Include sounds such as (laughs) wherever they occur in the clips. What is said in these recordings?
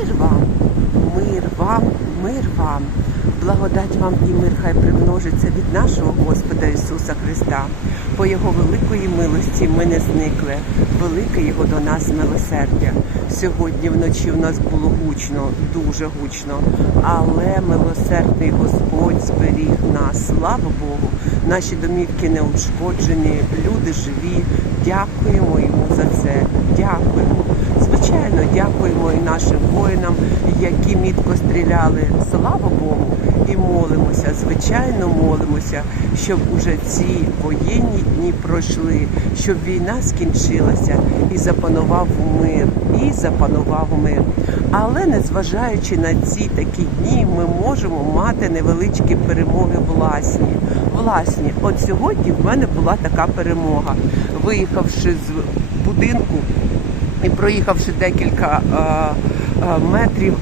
Мир вам, мир вам, мир вам. Благодать вам і мир хай примножиться від нашого Господа Ісуса Христа. По Його великої милості ми не зникли. Велике Його до нас милосердя. Сьогодні вночі в нас було гучно, дуже гучно, але милосердний Господь зберіг нас. Слава Богу! Наші домівки не ушкоджені, люди живі. Дякуємо йому за це. Дякуємо. Звичайно, дякуємо і нашим воїнам, які мітко стріляли. Слава Богу! І молимося, звичайно, молимося, щоб уже ці воєнні дні пройшли, щоб війна скінчилася і запанував мир, і запанував мир. Але незважаючи на ці такі дні, ми можемо мати невеличкі перемоги власні. Власні, от сьогодні в мене була така перемога. Виїхавши з будинку і проїхавши декілька е, е, метрів,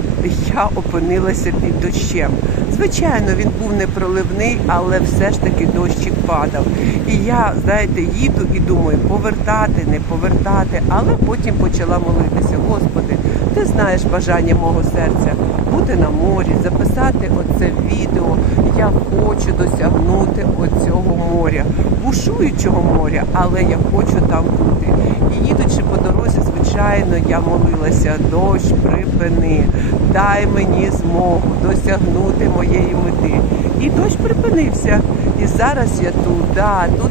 я опинилася під дощем. Звичайно, він був не проливний, але все ж таки дощик падав. І я, знаєте, їду і думаю, повертати, не повертати, але потім почала молитися. Господи, ти знаєш бажання мого серця бути на морі, записати оце відео. Я хочу досягнути оцього моря, бушуючого моря, але я хочу там бути. І їдучи по дорозі, звичайно, я молилася, дощ припини, дай мені змогу досягнути моєї мети. І дощ припинився. І зараз я тут, да, тут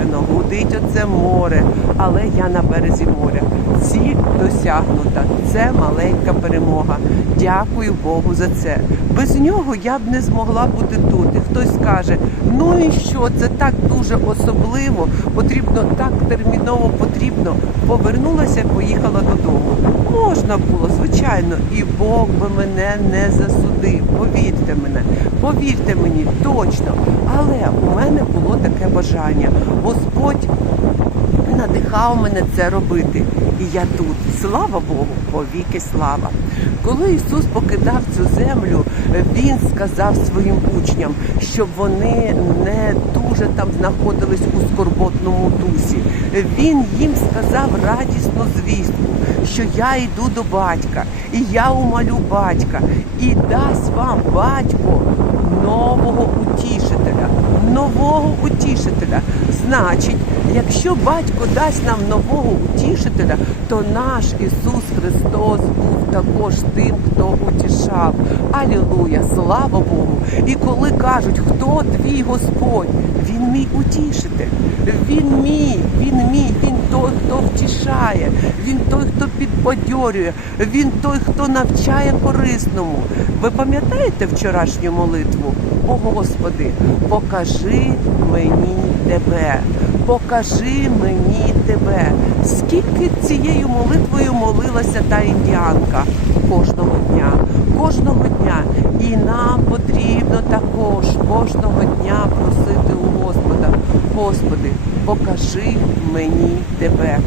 вітряно, гудить оце море, але я на березі моря. Ціль досягнута. Це маленька перемога. Дякую Богу за це. Без нього я б не змогла бути тут. І хтось скаже, ну і що, це так дуже особливо, потрібно так терміново потрібно. Повернулася, поїхала додому. Можна було, звичайно, і Бог би мене не засудив. Повірте мене, повірте мені, точно. Але у мене було таке бажання. Господь надихав мене це робити. І я тут. Слава Богу, повіки слава. Коли Ісус покидав цю землю, Він сказав своїм учням, щоб вони не дуже там знаходились у скорботному дусі. Він їм сказав радісну звістку, що я йду до батька, і я умолю батька, і дасть вам батько нового утішителя, нового утішителя. Значить, якщо батько дасть нам нового утішителя, то наш Ісус Христос був також тим, хто утішав. Алілуя, слава Богу! І коли кажуть, хто твій Господь, він мій утішитель, він мій, він мій, він той, хто втішає, він той, хто підбадьорює, він той, хто навчає корисному. Ви пам'ятаєте вчорашню молитву? О Господи, покажи мені тебе, покажи мені тебе. Скільки цією молитвою молилася та індіанка кожного дня, кожного дня. І нам потрібно також кожного дня просити у Господа, Господи, покажи мені тебе.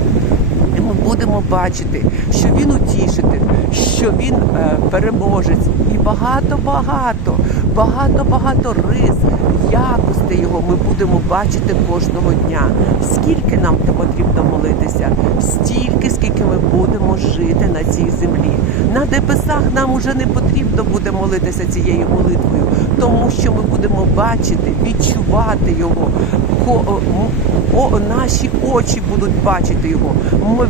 І ми будемо бачити, що він утішитель, що він е, переможець, і багато-багато, багато-багато рис, якостей його ми будемо бачити кожного дня. Скільки нам потрібно молитися, стільки, скільки ми будемо жити на цій землі. На небесах нам уже не потрібно буде молитися цією молитвою, тому що ми будемо бачити, відчувати його. О, наші очі будуть бачити його.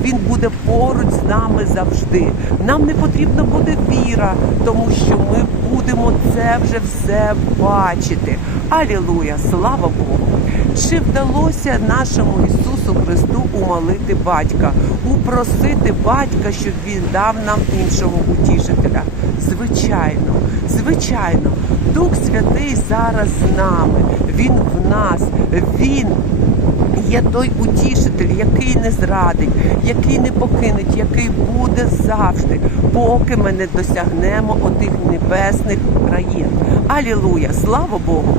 Він буде поруч з нами завжди. Нам не потрібна буде віра, тому що ми будемо це вже все бачити. Алілуя! Слава Богу! Чи вдалося нашому Ісусу Христу умолити батька, упросити батька, щоб він дав нам іншого утішителя? Звичайно, звичайно, Дух Святий зараз з нами. Він в нас, він є той утішитель, який не зрадить, який не покинеть, який буде завжди, поки ми не досягнемо отих небесних країн. Алілуя! Слава Богу!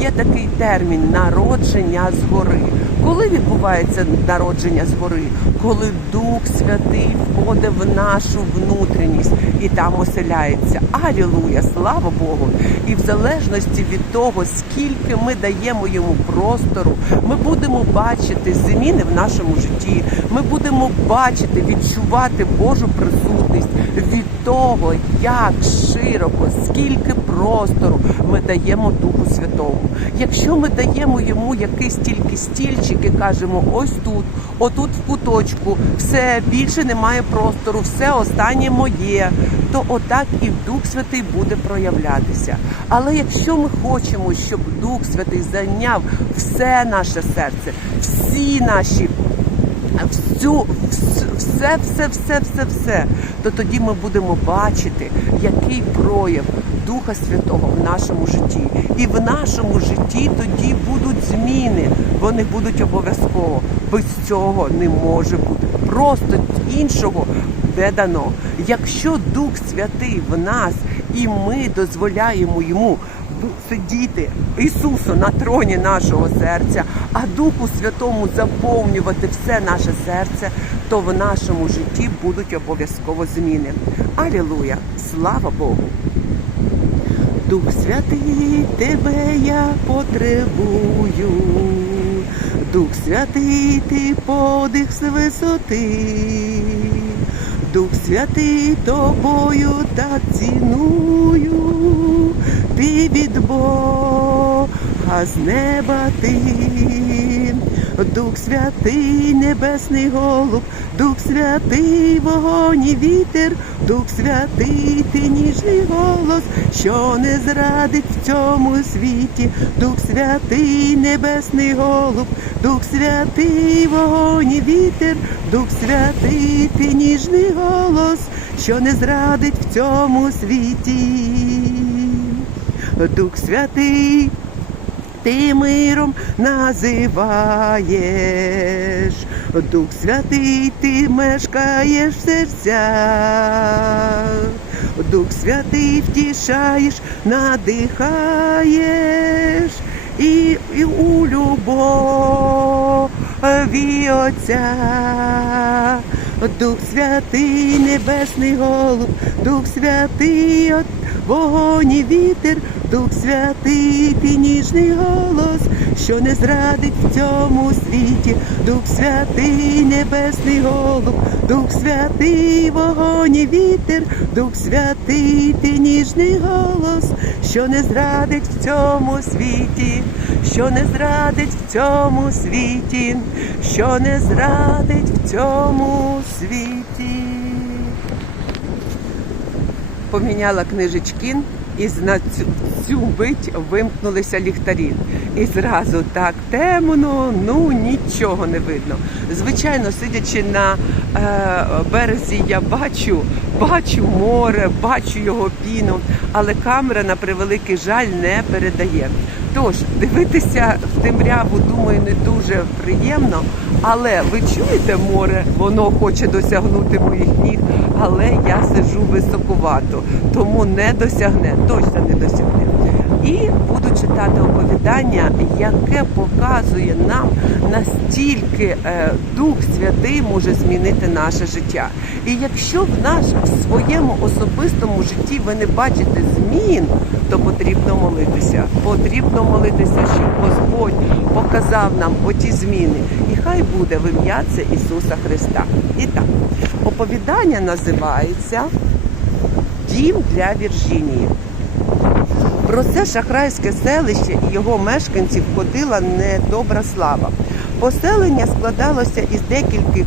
Є такий термін народження згори. Коли відбувається народження згори? Коли Дух Святий входить в нашу внутрішність і там оселяється. Алілуя! Слава Богу! І в залежності від того, скільки ми даємо йому простору, ми будемо бачити зміни в нашому житті. Ми будемо бачити, відчувати Божу присутність від того. як широко, скільки простору ми даємо Духу Святому. Якщо ми даємо йому якийсь тільки стільчик і кажемо, ось тут, отут в куточку, все більше немає простору, все останнє моє, то отак і Дух Святий буде проявлятися. Але якщо ми хочемо, щоб Дух Святий зайняв все наше серце, всі наші всю, все, все, все, все, все, то тоді ми будемо бачити, який прояв Духа Святого в нашому житті. І в нашому житті тоді будуть зміни. Вони будуть обов'язково. Без цього не може бути. Просто іншого не дано. Якщо Дух Святий в нас і ми дозволяємо йому сидіти Ісусу на троні нашого серця, а Духу Святому заповнювати все наше серце, то в нашому житті будуть обов'язково зміни. Алілуя! Слава Богу! Дух Святий, тебе я потребую. Дух Святий, ти подих з висоти. Дух Святий тобою так ціную. Ти від Бога з неба ти. Дух Святий, небесний голуб, Дух Святий, вогонь і вітер, Дух Святий, ти ніжний голос, що не зрадить в цьому світі, Дух Святий, небесний голуб, Дух Святий, вогонь і вітер, Дух Святий, ти ніжний голос, що не зрадить в цьому світі. Дух Святий, ти миром називаєш, Дух Святий, ти мешкаєш в серцях, Дух Святий втішаєш, надихаєш. І, і у любові Отця. Дух Святий, Небесний Голуб, Дух Святий, от- вогонь і вітер, Дух Святий, ти ніжний голос, що не зрадить в цьому світі, Дух Святий, Небесний Голуб, Дух Святий, вогонь і вітер, Дух Святий, ти ніжний голос, що не зрадить в цьому світі, що не зрадить в цьому світі, що не зрадить в цьому світі. Поміняла книжечки, і на цю, цю бить вимкнулися ліхтарі. І зразу так темно, ну нічого не видно. Звичайно, сидячи на е, березі, я бачу, бачу море, бачу його піну, але камера на превеликий жаль не передає. Тож дивитися в темряву, думаю, не дуже приємно. Але ви чуєте море, воно хоче досягнути моїх ніг, але я сиджу високувато, тому не досягне, точно не досягне. І буду читати оповідання, яке показує нам настільки е, Дух Святий може змінити наше життя. І якщо в наш в своєму особистому житті ви не бачите змін, то потрібно молитися. Потрібно молитися, щоб Господь показав нам оті зміни. І хай буде в ім'я це Ісуса Христа. І так, оповідання називається Дім для Віржинії. Про це шахрайське селище і його мешканців ходила недобра слава. Поселення складалося із декількох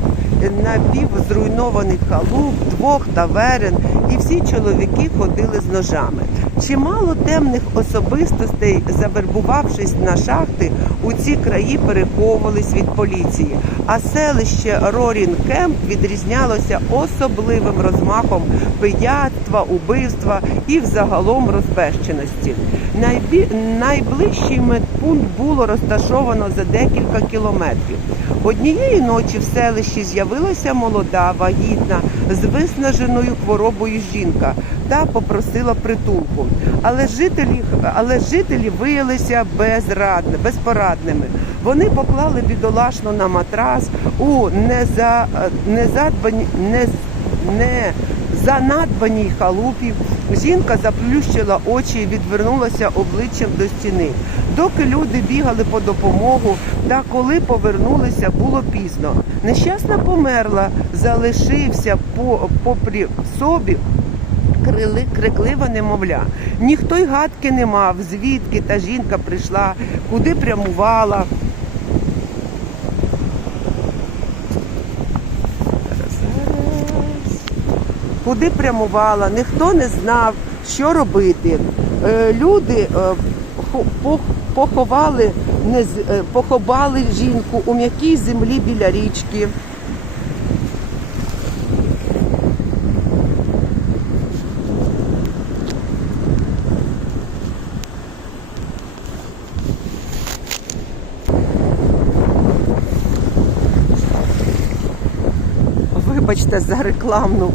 напівзруйнованих халуп, двох таверен, і всі чоловіки ходили з ножами. Чимало темних особистостей, завербувавшись на шахти, у ці краї переховувались від поліції. А селище Рорін Кемп відрізнялося особливим розмахом пияцтва, убивства і взагалом розбещеності. Найбі... Найближчий медпункт було розташовано за декілька кілометрів. Однієї ночі в селищі з'явилася молода, вагітна, з виснаженою хворобою жінка та попросила притулку. Але жителі, але жителі виявилися безрадними, безпорадними. Вони поклали бідолашну на матрас у неза, незадбані, не, не занадбаній халупі. Жінка заплющила очі і відвернулася обличчям до стіни. Доки люди бігали по допомогу, та коли повернулися, було пізно. Нещасна померла, залишився по, попри собі крили, криклива немовля. Ніхто й гадки не мав, звідки та жінка прийшла, куди прямувала. Зараз. Куди прямувала, ніхто не знав, що робити. Е, Люди е, хо- поховали, е, поховали жінку у м'якій землі біля річки. Вибачте за рекламну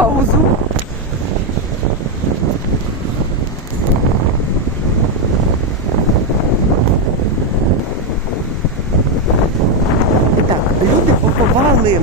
паузу. Так, люди поховали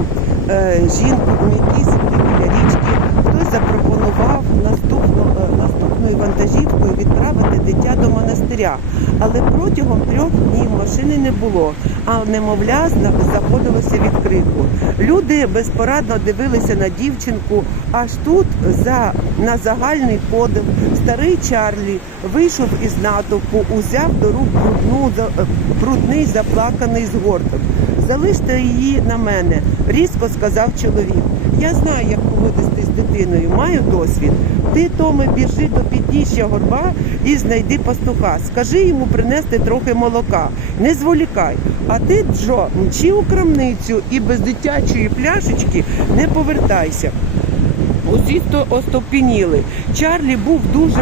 е, жінку у землі біля річки. Хтось запропонував наступну, е, наступною вантажівкою відправити дитя до монастиря. Але протягом трьох днів машини не було, а немовля заходилося від крику. Люди безпорадно дивилися на дівчинку, аж тут за, на загальний подив старий Чарлі вийшов із натовпу, узяв до рук брудну, е, брудний заплаканий згорток. Залиште її на мене, різко сказав чоловік. Я знаю, як поводитись з дитиною, маю досвід. Ти, Томе, біжи до підніжжя горба і знайди пастуха. Скажи йому принести трохи молока. Не зволікай. А ти, Джо, мчи у крамницю і без дитячої пляшечки не повертайся. Усі сто остовпініли. Чарлі був дуже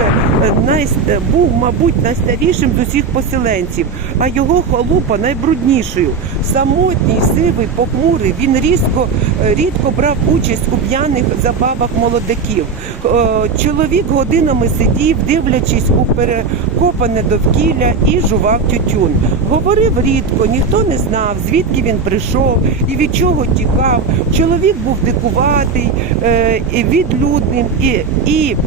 е, е, був, мабуть, найстарішим з усіх поселенців, а його холупа найбруднішою. Самотній, сивий, похмурий. Він різко е, рідко брав участь у п'яних забавах молодиків. Чоловік годинами сидів, дивлячись у перекопане довкілля і жував тютюн. Говорив рідко, ніхто не знав, звідки він прийшов і від чого тікав. Чоловік був дикуватий, відлюдним, і, і,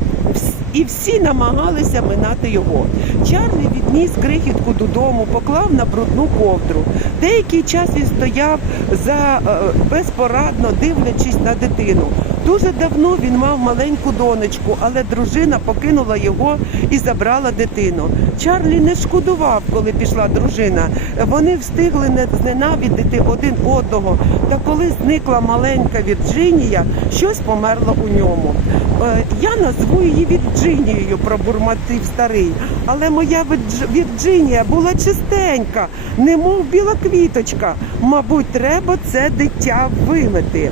і всі намагалися минати його. Чарлі відніс крихітку додому, поклав на брудну ковдру. Деякий час він стояв за е, безпорадно дивлячись на дитину. Дуже давно він мав маленьку донечку, але дружина покинула його і забрала дитину. Чарлі не шкодував, коли пішла дружина. Вони встигли не зненавидіти один одного. Та коли зникла маленька Вірджинія, щось померло у ньому. Е, Я назву її Вірджинією, пробурмотив старий. Але моя Вірдж- Вірджинія була чистенька, немов біла квіточка. Мабуть, треба це дитя вимити.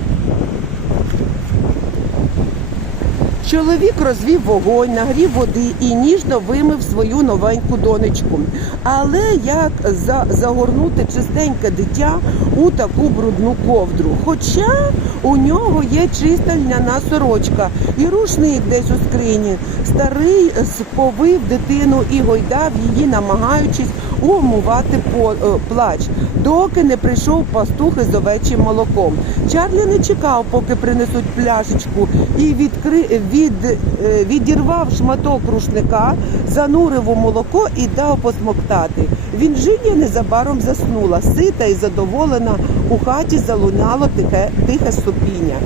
Чоловік розвів вогонь, нагрів води і ніжно вимив свою новеньку донечку. Але як за, загорнути чистеньке дитя у таку брудну ковдру? Хоча у нього є чиста льняна сорочка і рушник десь у скрині. Старий сповив дитину і гойдав її, намагаючись умувати е, плач, доки не прийшов пастух із овечим молоком. Чарлі не чекав, поки принесуть пляшечку, і відкри... від... е, відірвав шматок рушника, занурив у молоко і дав посмоктати. Він Вінжинія незабаром заснула, сита і задоволена. У хаті залунало тихе, тихе сопіння.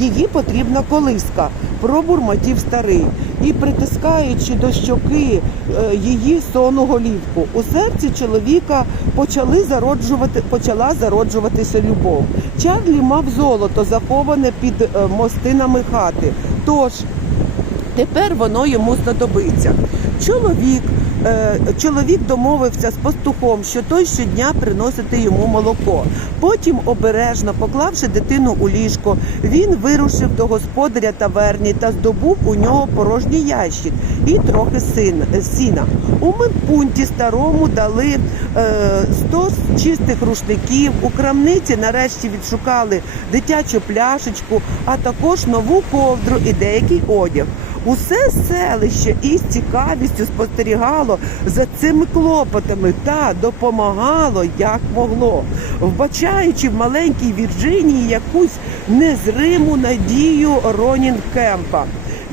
Її потрібна колиска, пробурмотів старий і притискаючи до щоки е, її сону голівку. У серці чоловіка почали зароджувати, почала зароджуватися любов. Чарлі мав золото, заховане під е, мостинами хати. Тож Тепер воно йому знадобиться. Чоловік, чоловік домовився з пастухом, що той щодня приносити йому молоко. Потім, обережно поклавши дитину у ліжко, він вирушив до господаря таверні та здобув у нього порожній ящик і трохи син, сіна. У медпункті старому дали е, 100 чистих рушників. У крамниці нарешті відшукали дитячу пляшечку, а також нову ковдру і деякий одяг. Усе селище із цікавістю спостерігало за цими клопотами та допомагало як могло, вбачаючи в маленькій Вірджинії якусь незриму надію Ронін Кемпа.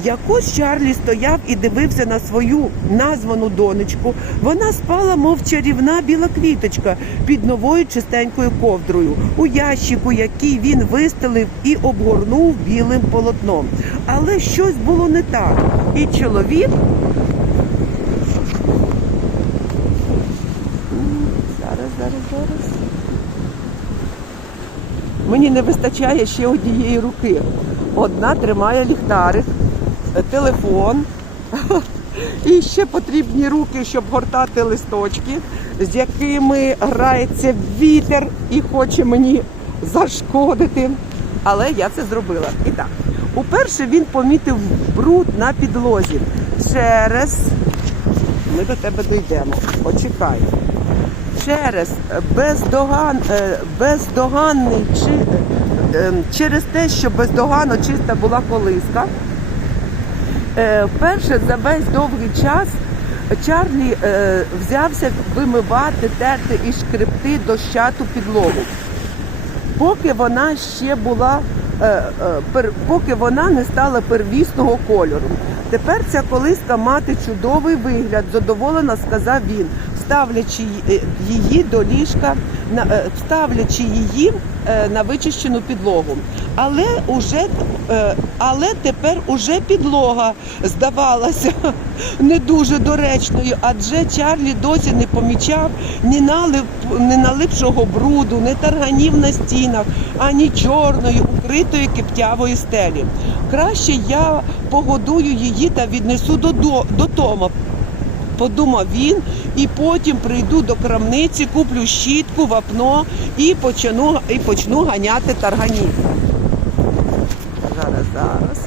Якось Чарлі стояв і дивився на свою названу донечку. Вона спала, мов чарівна біла квіточка під новою чистенькою ковдрою у ящику, який він вистелив і обгорнув білим полотном. Але щось було не так. І чоловік. Зараз, зараз, зараз. Мені не вистачає ще однієї руки. Одна тримає ліхтарик, телефон. (laughs) І ще потрібні руки, щоб гортати листочки, з якими грається вітер і хоче мені зашкодити. Але я це зробила. І так, уперше він помітив бруд на підлозі. Через ми до тебе дійдемо. Почекай через бездоган, е, бездоганний чи е, е, через те, що бездоганно чиста була колиска. Е, Вперше за весь довгий час Чарлі е, взявся вимивати, терти і шкребти дощату підлогу. Поки вона ще була, е, поки вона не стала первісного кольору. Тепер ця колиска мати чудовий вигляд, задоволено сказав він, ставлячи е, її до ліжка, е, ставлячи її е, на вичищену підлогу. Але уже але тепер уже підлога здавалася (laughs) не дуже доречною, адже Чарлі досі не помічав ні налип, ні налипшого бруду, ні тарганів на стінах, ані чорної, укритої киптявої стелі. Краще я погодую її та віднесу додо- додому. Подумав він, і потім прийду до крамниці, куплю щітку, вапно і почну, і почну ганяти тарганів. Зараз, зараз.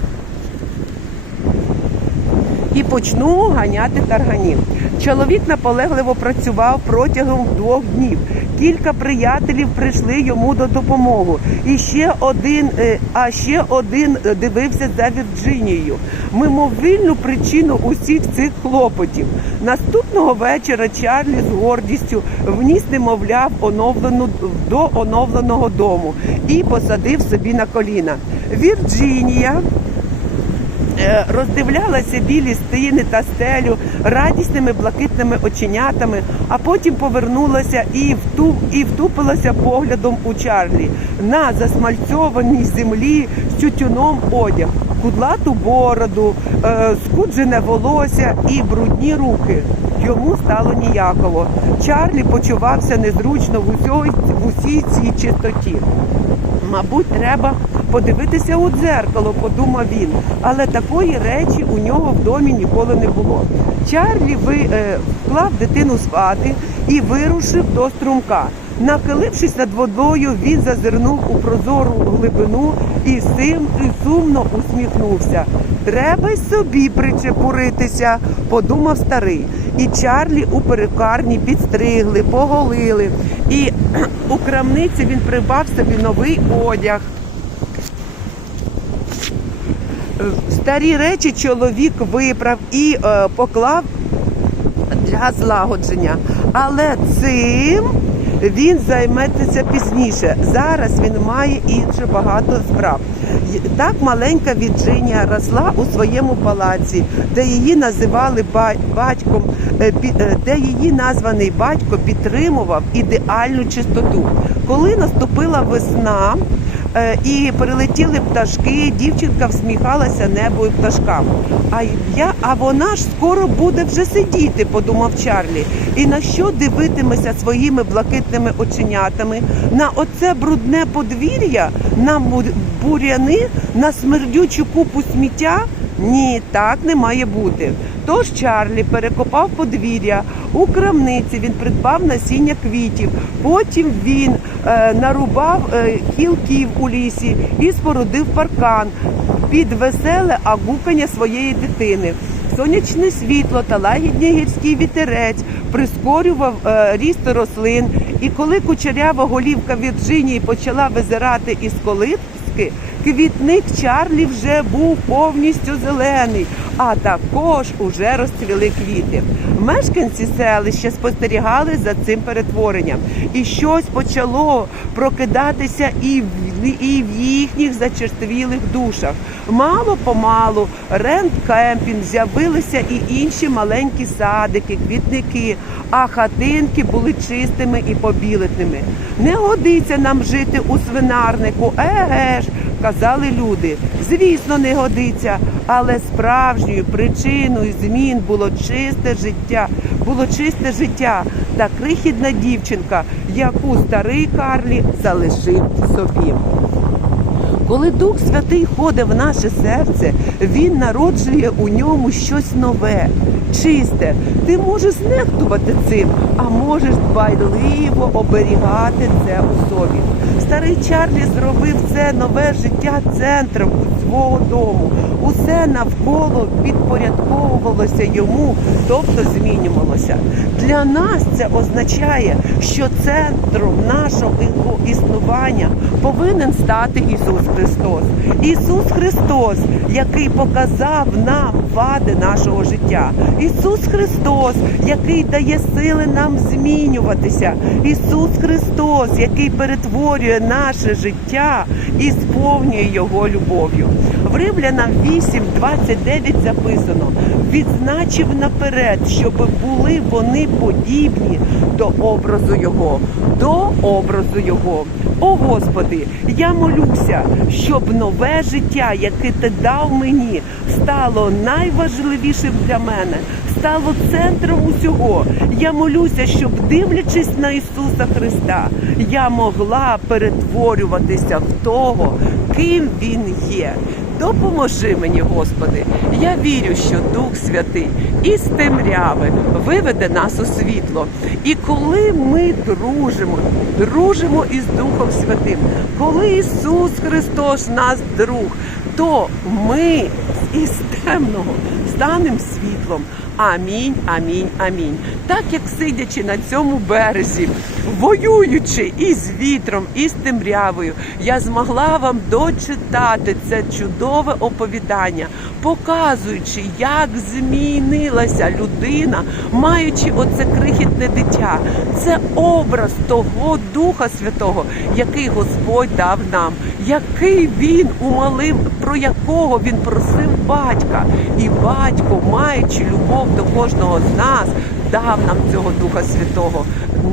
І почну ганяти тарганів. Чоловік наполегливо працював протягом двох днів. Кілька приятелів прийшли йому до допомоги. І ще один, е, а ще один е, дивився за Вірджинією. Мимовільну причину усіх цих хлопотів. Наступного вечора Чарлі з гордістю вніс немовля в оновлену до оновленого дому і посадив собі на коліна. Вірджинія роздивлялася білі стіни та стелю радісними блакитними оченятами, а потім повернулася і вту, і втупилася поглядом у Чарлі на засмальцьованій землі з тютюном одяг, кудлату бороду, е, скуджене волосся і брудні руки. Йому стало ніяково. Чарлі почувався незручно в усій, в усій цій чистоті. Мабуть, треба подивитися у дзеркало, подумав він. Але такої речі у нього в домі ніколи не було. Чарлі ви, е, вклав дитину спати і вирушив до струмка. Нахилившись над водою, він зазирнув у прозору глибину і сим і сумно усміхнувся. Треба й собі причепуритися, подумав старий. І Чарлі у перекарні підстригли, поголили. І (clears throat) у крамниці він придбав собі новий одяг. Старі речі чоловік виправ і е, поклав для злагодження. Але цим він займеться пізніше. Зараз він має інше багато справ. Так маленька Віджиня росла у своєму палаці, де її називали батьком, е, е, де її названий батько підтримував ідеальну чистоту. Коли наступила весна, і прилетіли пташки, дівчинка всміхалася небу і пташкам. А я, а вона ж скоро буде вже сидіти, подумав Чарлі. І на що дивитиметься своїми блакитними оченятами? На оце брудне подвір'я, на буряни, на смердючу купу сміття? Ні, так не має бути. Тож Чарлі перекопав подвір'я. У крамниці він придбав насіння квітів. Потім він е, нарубав е, кілків у лісі і спорудив паркан під веселе агукання своєї дитини. Сонячне світло та лагідний гірський вітерець прискорював е, ріст рослин. І коли кучерява голівка Вірджинії почала визирати із колиски, квітник Чарлі вже був повністю зелений, а також уже розцвіли квіти. Мешканці селища спостерігали за цим перетворенням, і щось почало прокидатися і в і в їхніх зачерствілих душах. Мало помалу рент-кемпінг з'явилися і інші маленькі садики, квітники, а хатинки були чистими і побілитними. Не годиться нам жити у свинарнику, еге ж, казали люди. Звісно, не годиться, але справжньою причиною змін було чисте життя, було чисте життя та крихітна дівчинка, яку старий Карлі залишив собі. Коли Дух Святий ходить в наше серце, Він народжує у ньому щось нове, чисте. Ти можеш знехтувати цим, а можеш дбайливо оберігати це у собі. Старий Чарлі зробив це нове життя центром свого дому. Усе навколо підпорядковувалося йому, тобто змінювалося. Для нас це означає, що центром нашого існування повинен стати Ісус Христос. Ісус Христос, який показав нам вади нашого життя. Ісус Христос, який дає сили нам змінюватися. Ісус Христос, який перетворює наше життя і сповнює його любов'ю. В Римлянам 8.29 записано: відзначив наперед, щоб були вони подібні до образу Його, до образу Його. О Господи, я молюся, щоб нове життя, яке ти дав мені, стало найважливішим для мене, стало центром усього. Я молюся, щоб, дивлячись на Ісуса Христа, я могла перетворюватися в того, ким Він є. Допоможи мені, Господи. Я вірю, що Дух Святий із темряви виведе нас у світло. І коли ми дружимо, дружимо із Духом Святим, коли Ісус Христос наш друг, то ми із темного станемо світлом. Амінь, амінь, амінь. Так як сидячи на цьому березі, воюючи із вітром, і з темрявою, я змогла вам дочитати це чудове оповідання, показуючи, як змінилася людина, маючи оце крихітне дитя. Це образ того Духа Святого, який Господь дав нам, який він умолив, про якого він просив батька. І батько, маючи любов до кожного з нас, дав нам цього Духа Святого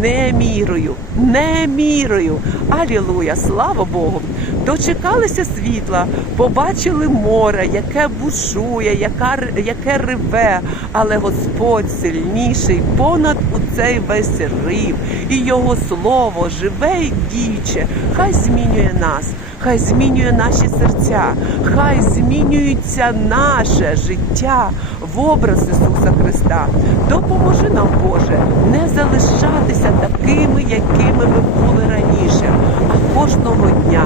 не мірою, не мірою. Алілуя, слава Богу! Дочекалися світла, побачили море, яке бушує, яка, яке реве, але Господь сильніший понад у цей весь рив, і його слово живе й діюче, хай змінює нас. Хай змінює наші серця, хай змінюється наше життя в образ Ісуса Христа. Допоможи нам, Боже, не залишатися такими, якими ми були раніше, а кожного дня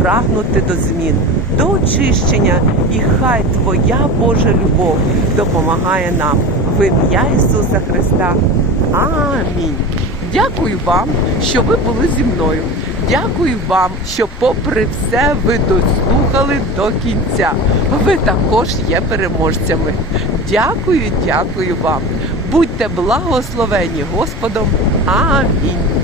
прагнути до змін, до очищення, і хай Твоя Божа любов допомагає нам в ім'я Ісуса Христа. Амінь. Дякую вам, що ви були зі мною. Дякую вам, що, попри все, ви дослухали до кінця. Ви також є переможцями. Дякую, дякую вам. Будьте благословені Господом. Амінь.